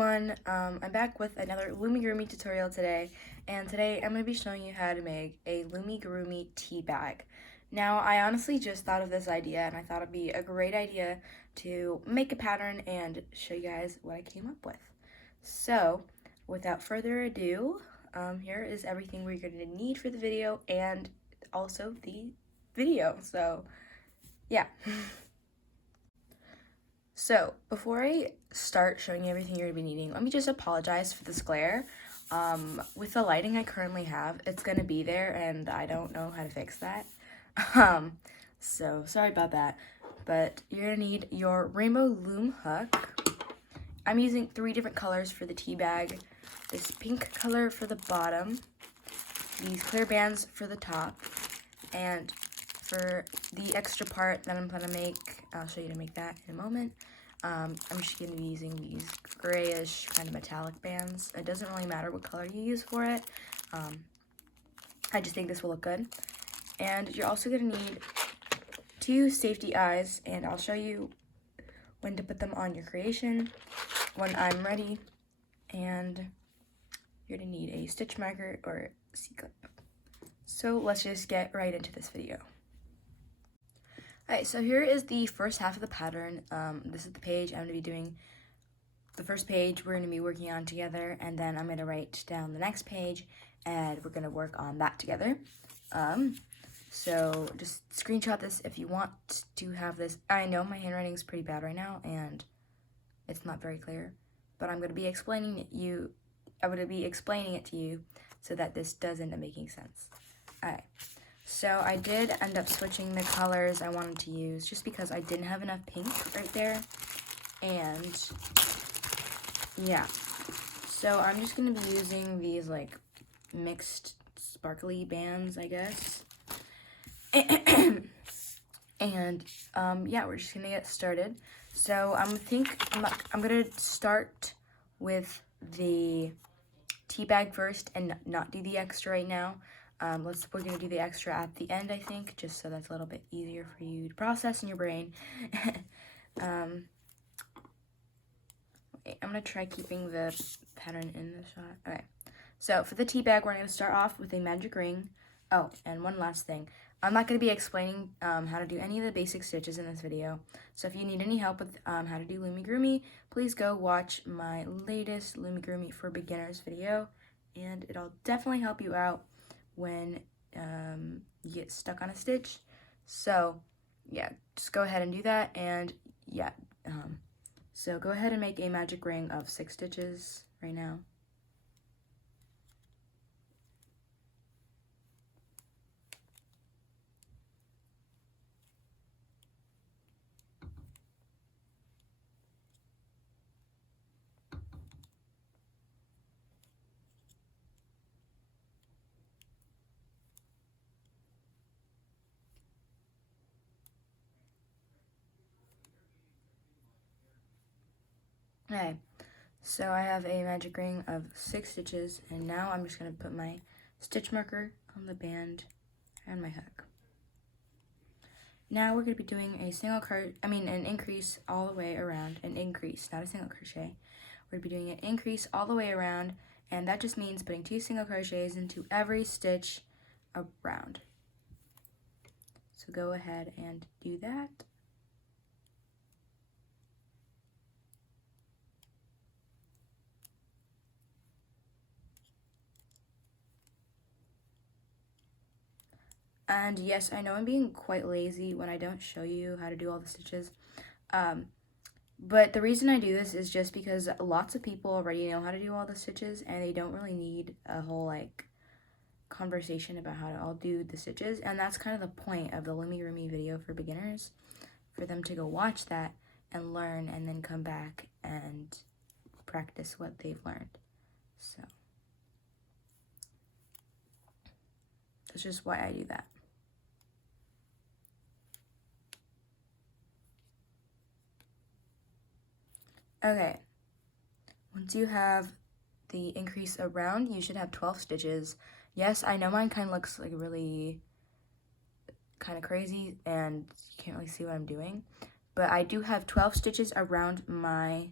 everyone, I'm back with another Loomigurumi tutorial today, and today I'm going to be showing you how to make a Loomigurumi tea bag. Now, I honestly just thought of this idea, and I thought it'd be a great idea to make a pattern and show you guys what I came up with. So, without further ado, here is everything we're going to need for the video, and also the video, so yeah. So, before I start showing you everything you're going to be needing, let me just apologize for this glare. With the lighting I currently have, it's going to be there, and I don't know how to fix that. So, sorry about that. But you're going to need your rainbow loom hook. I'm using 3 different colors for the tea bag. This pink color for the bottom, these clear bands for the top, and for the extra part that I'm going to make, I'll show you to make that in a moment. I'm just going to be using these grayish kind of metallic bands. It doesn't really matter what color you use for it. I just think this will look good. And you're also going to need 2 safety eyes, and I'll show you when to put them on your creation when I'm ready. And you're going to need a stitch marker or C-clip. So let's just get right into this video. Alright, so here is the first half of the pattern. This is the page I'm going to be doing. The first page we're going to be working on together, and then I'm going to write down the next page, and we're going to work on that together. So just screenshot this if you want to have this. I know my handwriting is pretty bad right now, and it's not very clear, but I'm going to be explaining it to you so that this does end up making sense. Alright. So I did end up switching the colors I wanted to use just because I didn't have enough pink right there. And yeah, so I'm just going to be using these like mixed sparkly bands, I guess. And yeah, we're just going to get started. So I'm going to start with the tea bag first and not do the extra right now. We're going to do the extra at the end, I think, just so that's a little bit easier for you to process in your brain. I'm going to try keeping the pattern in the shot. Okay, so for the tea bag, we're going to start off with a magic ring. Oh, and one last thing. I'm not going to be explaining how to do any of the basic stitches in this video. So if you need any help with how to do Loomigurumi, please go watch my latest Loomigurumi for Beginners video, and it'll definitely help you out when you get stuck on a stitch. So yeah, just go ahead and do that. And yeah, so go ahead and make a magic ring of 6 stitches right now. Okay, so I have a magic ring of 6 stitches, and now I'm just going to put my stitch marker on the band and my hook. Now we're going to be doing an increase all the way around, an increase, not a single crochet. We're going to be doing an increase all the way around, and that just means putting 2 single crochets into every stitch around. So go ahead and do that. And yes, I know I'm being quite lazy when I don't show you how to do all the stitches. But the reason I do this is just because lots of people already know how to do all the stitches, and they don't really need a whole like conversation about how to all do the stitches. And that's kind of the point of the Loomigurumi video for beginners, for them to go watch that and learn, and then come back and practice what they've learned. So that's just why I do that. Okay, once you have the increase around, you should have 12 stitches. Yes, I know mine kind of looks like really kind of crazy, and you can't really see what I'm doing, but I do have 12 stitches around my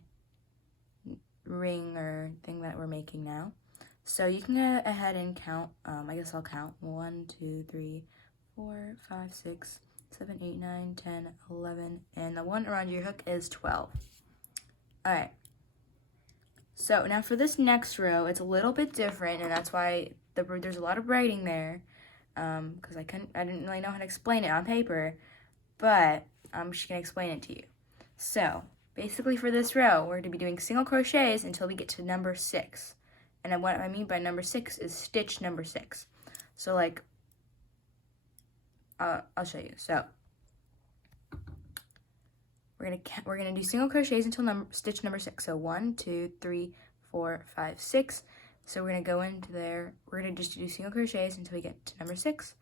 ring or thing that we're making now. So you can go ahead and count. I guess I'll count 1, 2, 3, 4, 5, 6, 7, 8, 9, 10, 11, and the one around your hook is 12. All right. So now for this next row, it's a little bit different, and that's why there's a lot of writing there, because I didn't really know how to explain it on paper, but I'm just gonna explain it to you. So basically for this row, we're gonna be doing single crochets until we get to number 6. And then what I mean by number 6 is stitch number 6. So like, I'll show you. So we're gonna do single crochets until stitch number 6. So 1, 2, 3, 4, 5, 6. So we're gonna go into there. We're gonna just do single crochets until we get to number 6.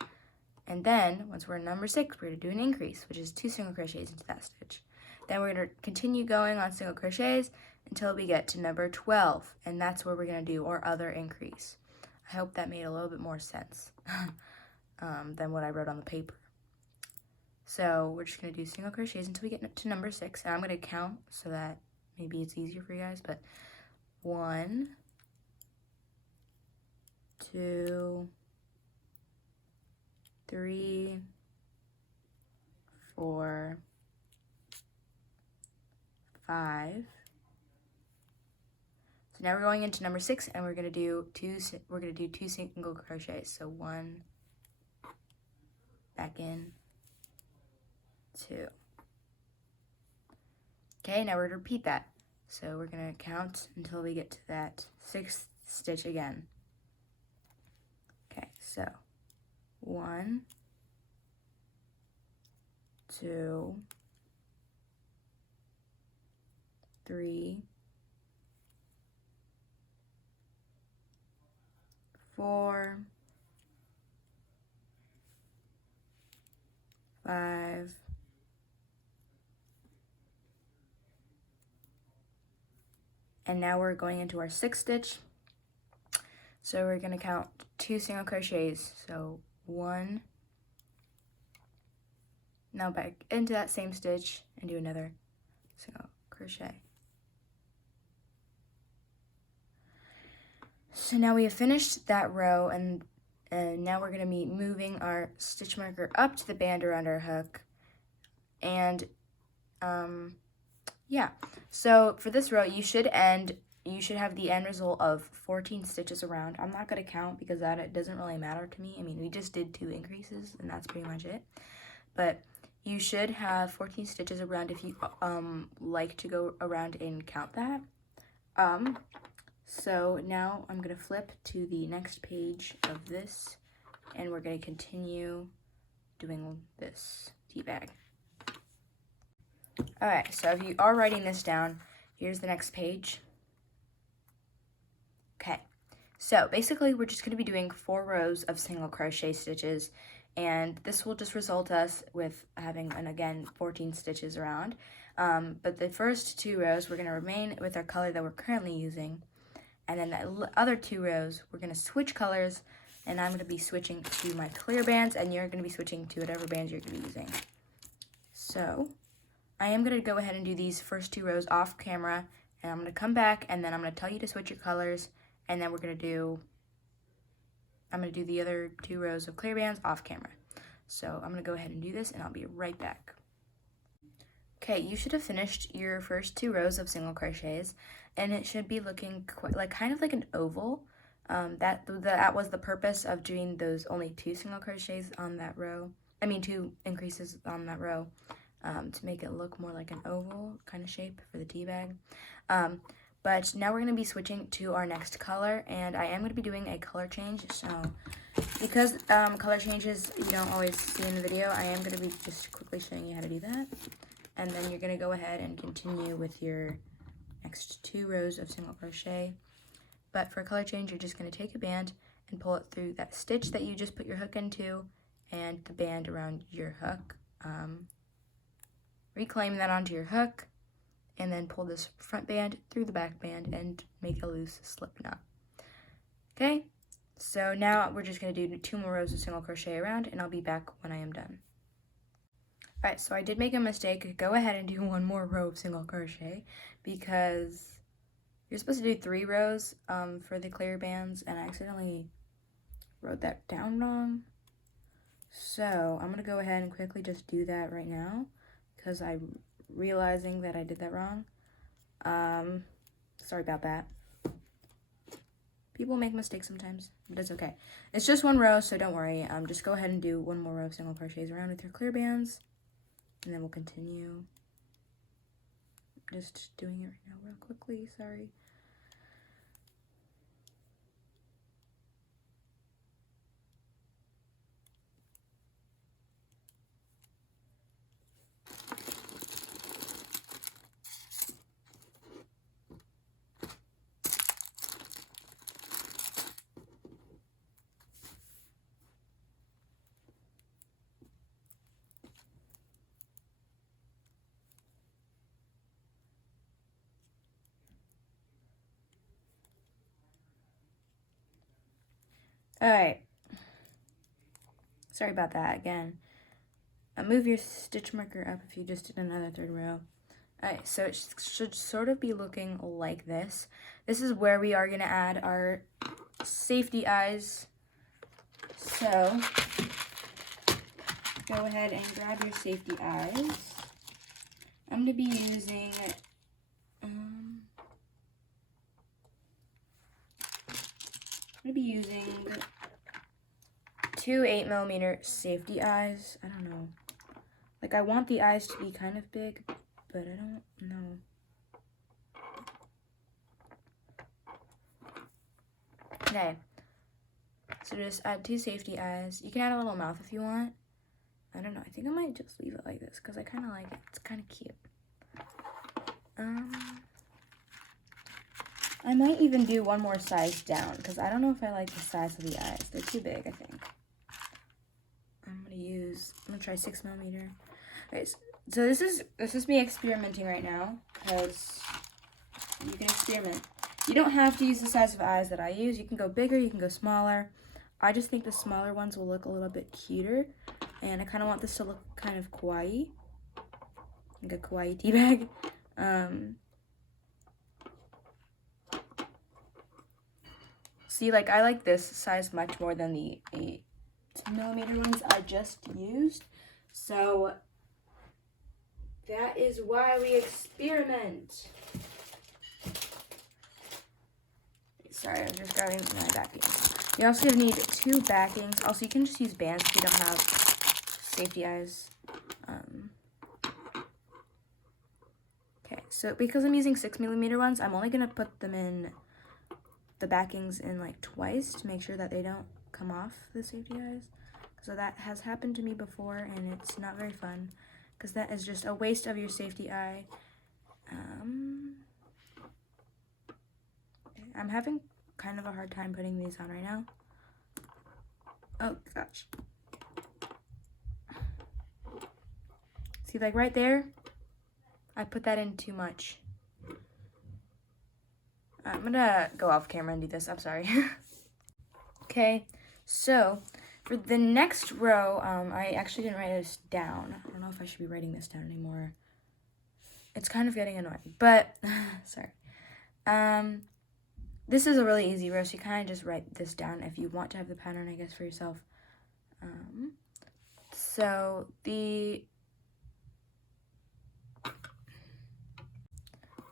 And then once we're in number 6, we're gonna do an increase, which is 2 single crochets into that stitch. Then we're gonna continue going on single crochets until we get to number 12, and that's where we're gonna do our other increase. I hope that made a little bit more sense than what I wrote on the paper. So we're just gonna do single crochets until we get to number 6, and I'm gonna count so that maybe it's easier for you guys, but 1, 2, 3, 4, 5. So now we're going into number 6, and we're gonna do two single crochets. So 1, back in, 2. Okay, now we're gonna repeat that. So we're gonna count until we get to that 6th stitch again. Okay, so 1, 2, 3, 4, 5, and now we're going into our 6th stitch. So we're gonna count 2 single crochets. So 1, now back into that same stitch and do another single crochet. So now we have finished that row, and now we're gonna be moving our stitch marker up to the band around our hook. And yeah, so for this row, you should have the end result of 14 stitches around. I'm not gonna count because it doesn't really matter to me. I mean, we just did 2 increases, and that's pretty much it. But you should have 14 stitches around if you like to go around and count that. So now I'm gonna flip to the next page of this, and we're gonna continue doing this tea bag. All right, so if you are writing this down, here's the next page. Okay, so basically we're just gonna be doing 4 rows of single crochet stitches, and this will just result us with having, and again, 14 stitches around. But the first 2 rows, we're gonna remain with our color that we're currently using. And then the other 2 rows, we're gonna switch colors, and I'm gonna be switching to my clear bands, and you're gonna be switching to whatever bands you're gonna be using. So I am gonna go ahead and do these first 2 rows off camera, and I'm gonna come back, and then I'm gonna tell you to switch your colors, and then I'm gonna do the other 2 rows of clear bands off camera. So I'm gonna go ahead and do this, and I'll be right back. Okay, you should have finished your first 2 rows of single crochets, and it should be looking kind of like an oval. That was the purpose of doing those only 2 single crochets on that row. 2 increases on that row, to make it look more like an oval kind of shape for the tea bag. But now we're going to be switching to our next color, and I am going to be doing a color change. So because color changes you don't always see in the video, I am going to be just quickly showing you how to do that. And then you're going to go ahead and continue with your next 2 rows of single crochet. But for a color change, you're just going to take a band and pull it through that stitch that you just put your hook into and the band around your hook. Reclaim that onto your hook, and then pull this front band through the back band and make a loose slip knot. Okay, so now we're just going to do 2 more rows of single crochet around, and I'll be back when I am done. Alright, so I did make a mistake. Go ahead and do 1 more row of single crochet because You're supposed to do 3 rows for the clear bands, and I accidentally wrote that down wrong. So I'm gonna go ahead and quickly just do that right now because I'm realizing that I did that wrong. Sorry about that. People make mistakes sometimes, but it's okay. It's just 1 row, so don't worry. Just go ahead and do 1 more row of single crochets around with your clear bands, and then we'll continue. Just doing it right now real quickly, sorry. Alright. Sorry about that again. Move your stitch marker up if you just did another 3rd row. Alright, so it should sort of be looking like this. This is where we are going to add our safety eyes. So, go ahead and grab your safety eyes. I'm going to be using 2 8mm safety eyes. I don't know. Like, I want the eyes to be kind of big, but I don't know. Okay. So just add 2 safety eyes. You can add a little mouth if you want. I don't know. I think I might just leave it like this because I kind of like it. It's kind of cute. I might even do 1 more size down because I don't know if I like the size of the eyes. They're too big, I think. I'm gonna try 6mm. Okay, so this is me experimenting right now because you can experiment. You don't have to use the size of eyes that I use. You can go bigger, you can go smaller. I just think the smaller ones will look a little bit cuter, and I kind of want this to look kind of kawaii, like a kawaii tea bag. See, like, I like this size much more than the 8mm ones I just used. So that is why we experiment. Sorry, I'm just grabbing my backings. You're also gonna need 2 backings. Also, you can just use bands if you don't have safety eyes. Okay, so because I'm using 6mm ones, I'm only gonna put them in the backings in like twice to make sure that they don't come off the safety eyes. So that has happened to me before, and it's not very fun because that is just a waste of your safety eye. I'm having kind of a hard time putting these on right now. Oh gosh. See, like right there, I put that in too much. I'm gonna go off camera and do this, I'm sorry. Okay, so for the next row, I actually didn't write this down. I don't know if I should be writing this down anymore. It's kind of getting annoying, but sorry. This is a really easy row, so you kind of just write this down if you want to have the pattern, I guess, for yourself.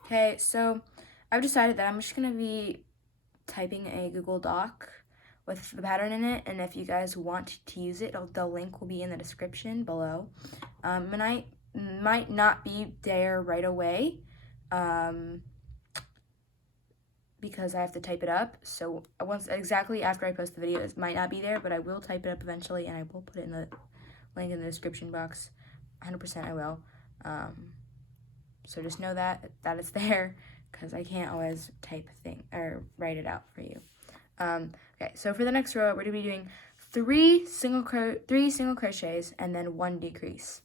Okay, so I've decided that I'm just going to be typing a Google Doc with the pattern in it, and if you guys want to use it, the link will be in the description below. And I might not be there right away because I have to type it up. So once exactly after I post the video, it might not be there, but I will type it up eventually, and I will put it in the link in the description box. 100% I will. So just know that it's there because I can't always type or write it out for you. Okay, so for the next row, we're gonna be doing 3 single crochets and then 1 decrease.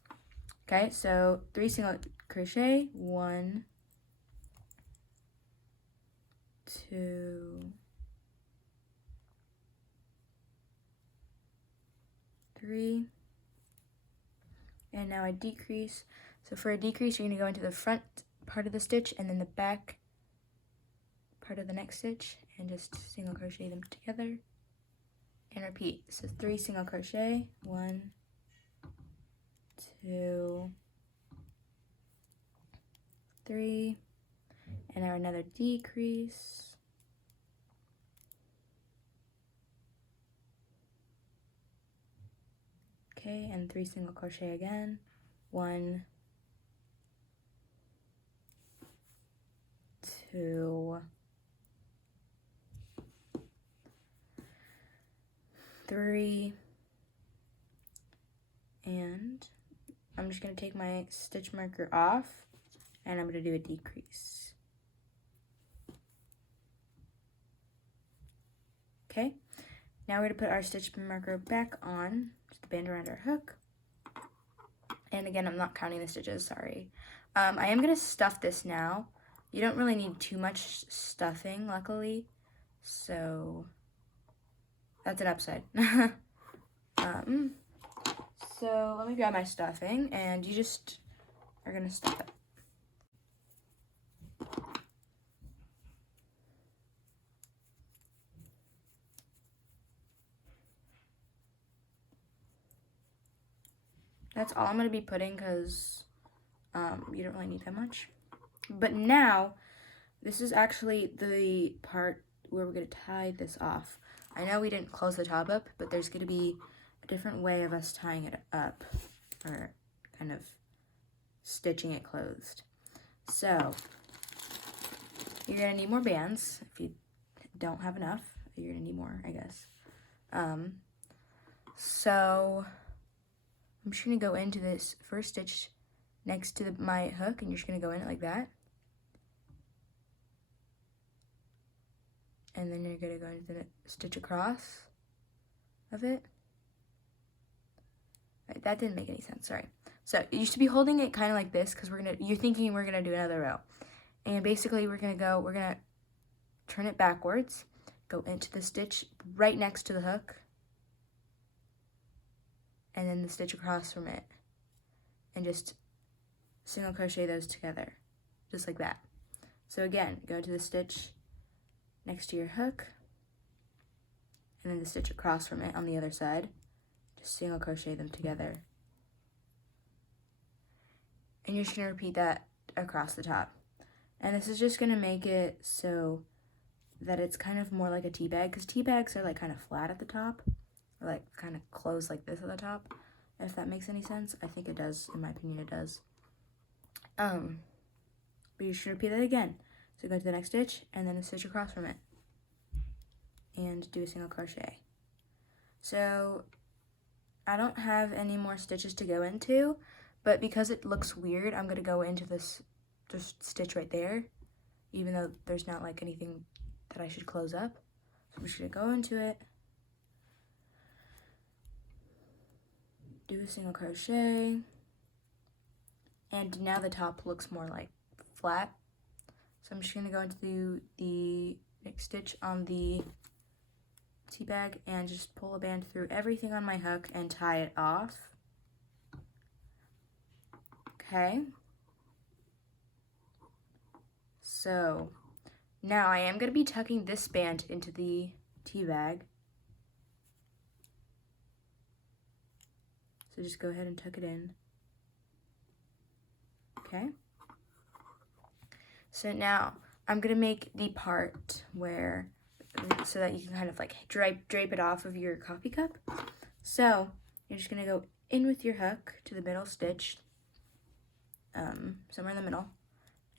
Okay, so 3 single crochet, 1, 2, 3, and now a decrease. So for a decrease, you're gonna go into the front part of the stitch and then the back part of the next stitch and just single crochet them together and repeat. So 3 single crochet, 1, 2, 3, and now another decrease. Okay, and 3 single crochet again, 1, 2, 3, and I'm just going to take my stitch marker off and I'm going to do a decrease. Okay, now we're going to put our stitch marker back on, just the band around our hook. And again, I'm not counting the stitches, sorry. I am going to stuff this now. You don't really need too much stuffing, luckily. So that's an upside. So let me grab my stuffing and you just are going to stuff it. That's all I'm going to be putting because you don't really need that much. But now, this is actually the part where we're going to tie this off. I know we didn't close the top up, but there's going to be a different way of us tying it up, or kind of stitching it closed. So, you're going to need more bands. If you don't have enough, you're going to need more, I guess. So, I'm just going to go into this first stitch next to my hook, and you're just going to go in it like that. And then you're going to go into the stitch across of it. Right, that didn't make any sense, sorry. So you should be holding it kind of like this because you're thinking we're going to do another row. And basically we're going to turn it backwards, go into the stitch right next to the hook, and then the stitch across from it. And just single crochet those together, just like that. So again, go to the stitch next to your hook, and then the stitch across from it on the other side. Just single crochet them together. And you're just going to repeat that across the top. And this is just going to make it so that it's kind of more like a tea bag, because tea bags are like kind of flat at the top, or like kind of closed like this at the top. If that makes any sense. I think it does. In my opinion, it does. But you should repeat that again. So go to the next stitch and then a stitch across from it and do a single crochet. So I don't have any more stitches to go into, but because it looks weird, I'm going to go into this just stitch right there, even though there's not like anything that I should close up. So I'm just going to go into it, do a single crochet, and now the top looks more like flat. So I'm just going to go into the next stitch on the tea bag and just pull a band through everything on my hook and tie it off. Okay. So now I am going to be tucking this band into the tea bag. So just go ahead and tuck it in. Okay. So now I'm going to make the part where, so that you can kind of like drape it off of your coffee cup. So you're just going to go in with your hook to the middle stitch, somewhere in the middle.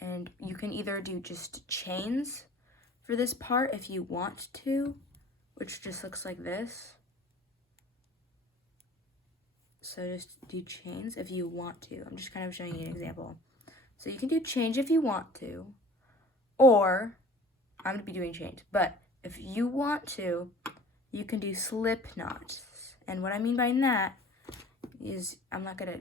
And you can either do just chains for this part if you want to, which just looks like this. So just do chains if you want to. I'm just kind of showing you an example. So you can do chains if you want to, or I'm going to be doing chains. But if you want to, you can do slip knots. And what I mean by that is, I'm not going to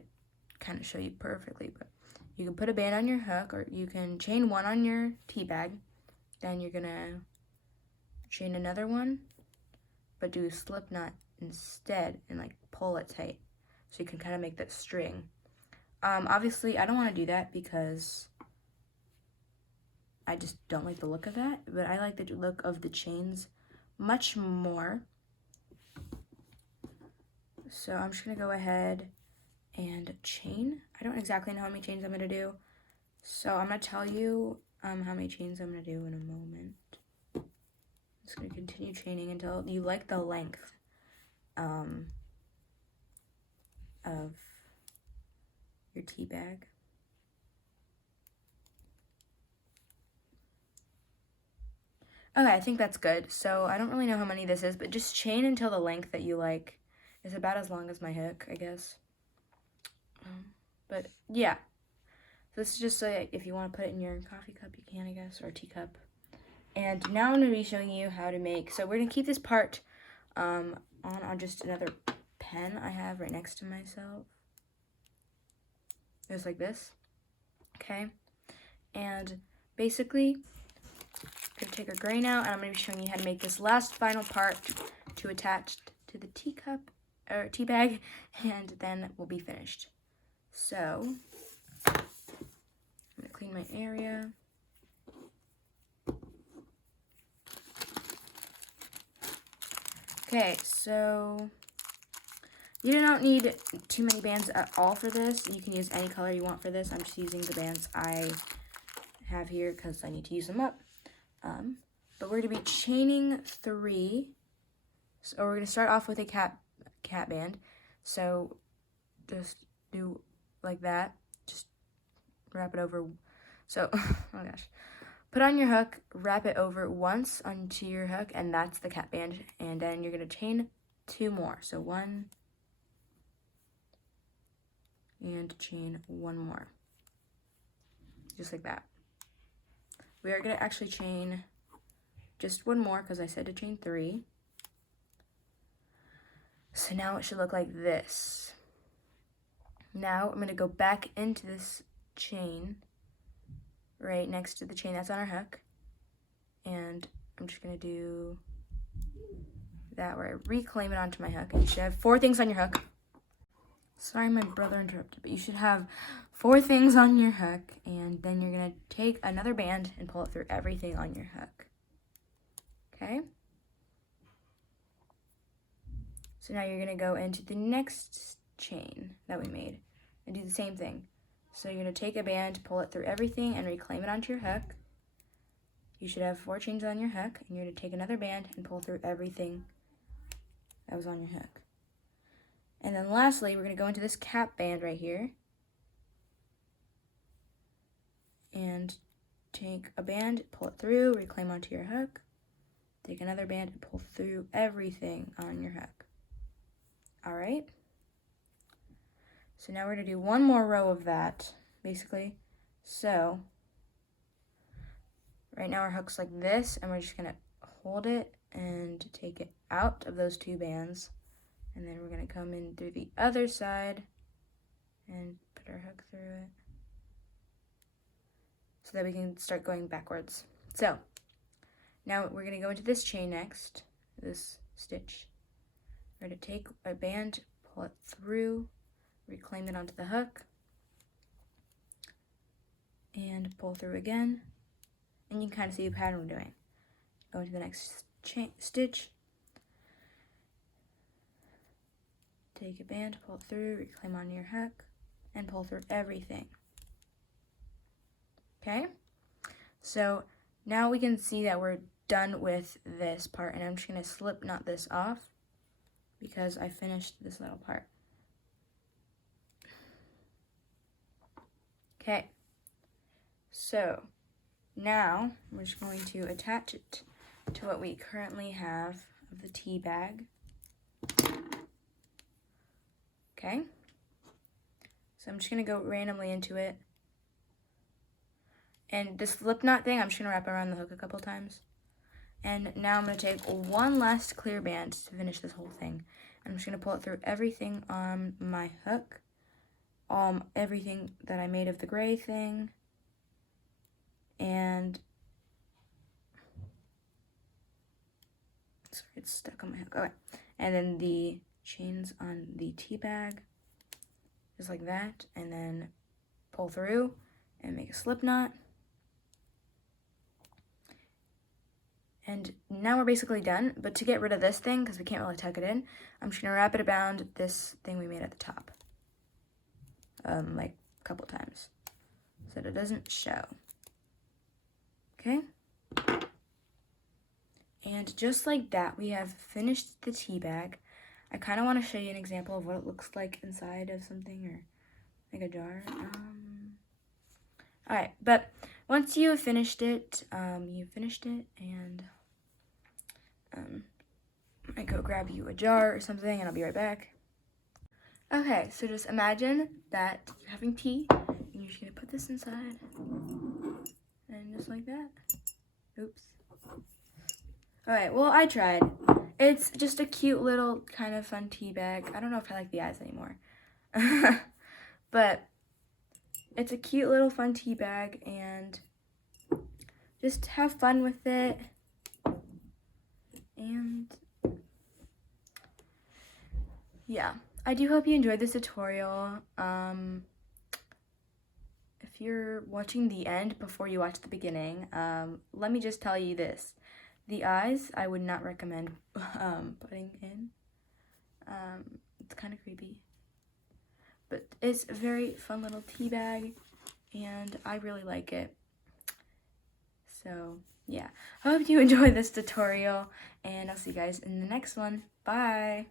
kind of show you perfectly, but you can put a band on your hook, or you can chain one on your tea bag. Then you're going to chain another one, but do a slip knot instead and like pull it tight. So you can kind of make that string. Obviously, I don't want to do that because I just don't like the look of that, but I like the look of the chains much more. So I'm just gonna go ahead and chain. I don't exactly know how many chains I'm gonna do, so I'm gonna tell you how many chains I'm gonna do in a moment. I'm just gonna continue chaining until you like the length of your tea bag. Okay, I think that's good. So I don't really know how many this is, but just chain until the length that you like is about as long as my hook, I guess. But yeah, so this is just so if you want to put it in your coffee cup, you can, I guess, or teacup. And now I'm going to be showing you how to make, so we're going to keep this part on just another pen I have right next to myself. Just like this, okay? And basically, I'm going to take our grain out, and I'm going to be showing you how to make this last final part to attach to the teacup, or tea bag, and then we'll be finished. So, I'm going to clean my area. Okay, so you don't need too many bands at all for this. You can use any color you want for this. I'm just using the bands I have here because I need to use them up. But we're going to be chaining 3. So we're going to start off with a cat band. So just do like that. Just wrap it over. So, oh my gosh. Put on your hook, wrap it over once onto your hook, and that's the cat band. And then you're going to chain 2 more. So 1 and chain 1 more. Just like that. We are going to actually chain just 1 more because I said to chain 3. So now it should look like this. Now I'm going to go back into this chain right next to the chain that's on our hook. And I'm just going to do that where I reclaim it onto my hook. And you should have 4 things on your hook. Sorry, my brother interrupted, but you should have 4 things on your hook. And then you're going to take another band and pull it through everything on your hook. Okay? So now you're going to go into the next chain that we made and do the same thing. So you're going to take a band, pull it through everything, and reclaim it onto your hook. You should have 4 chains on your hook, and you're going to take another band and pull through everything that was on your hook. And then lastly, we're going to go into this cap band right here and take a band, pull it through, reclaim onto your hook. Take another band and pull through everything on your hook. All right? So now we're going to do 1 more row of that, basically. So right now our hook's like this, and we're just going to hold it and take it out of those 2 bands. And then we're going to come in through the other side and put our hook through it so that we can start going backwards. So now we're going to go into this chain next, this stitch. We're going to take a band, pull it through, reclaim it onto the hook, and pull through again. And you can kind of see the pattern we're doing. Go into the next stitch, take a band, pull it through, reclaim onto your hook, and pull through everything. Okay? So now we can see that we're done with this part, and I'm just going to slip knot this off because I finished this little part. Okay, so now we're just going to attach it to what we currently have of the tea bag. Okay, so I'm just going to go randomly into it. And this slip knot thing, I'm just going to wrap around the hook a couple times. And now I'm going to take 1 last clear band to finish this whole thing. I'm just going to pull it through everything on my hook. Everything that I made of the gray thing. And sorry, it's stuck on my hook. Okay. And then the chains on the tea bag, just like that. And then pull through and make a slip knot. And now we're basically done, but to get rid of this thing, because we can't really tuck it in, I'm just gonna wrap it around this thing we made at the top. Like a couple times, so that it doesn't show. Okay? And just like that, we have finished the tea bag. I kind of want to show you an example of what it looks like inside of something, or like a jar. Alright, but once you have finished it, and I go grab you a jar or something, and I'll be right back. Okay, so just imagine that you're having tea, and you're just gonna put this inside, and just like that. Oops. Alright, well, I tried. It's just a cute little kind of fun tea bag. I don't know if I like the eyes anymore. But it's a cute little fun tea bag, and just have fun with it. And yeah, I do hope you enjoyed this tutorial. If you're watching the end before you watch the beginning, let me just tell you this. The eyes, I would not recommend putting in. It's kind of creepy. But it's a very fun little tea bag, and I really like it. So, yeah. I hope you enjoyed this tutorial, and I'll see you guys in the next one. Bye!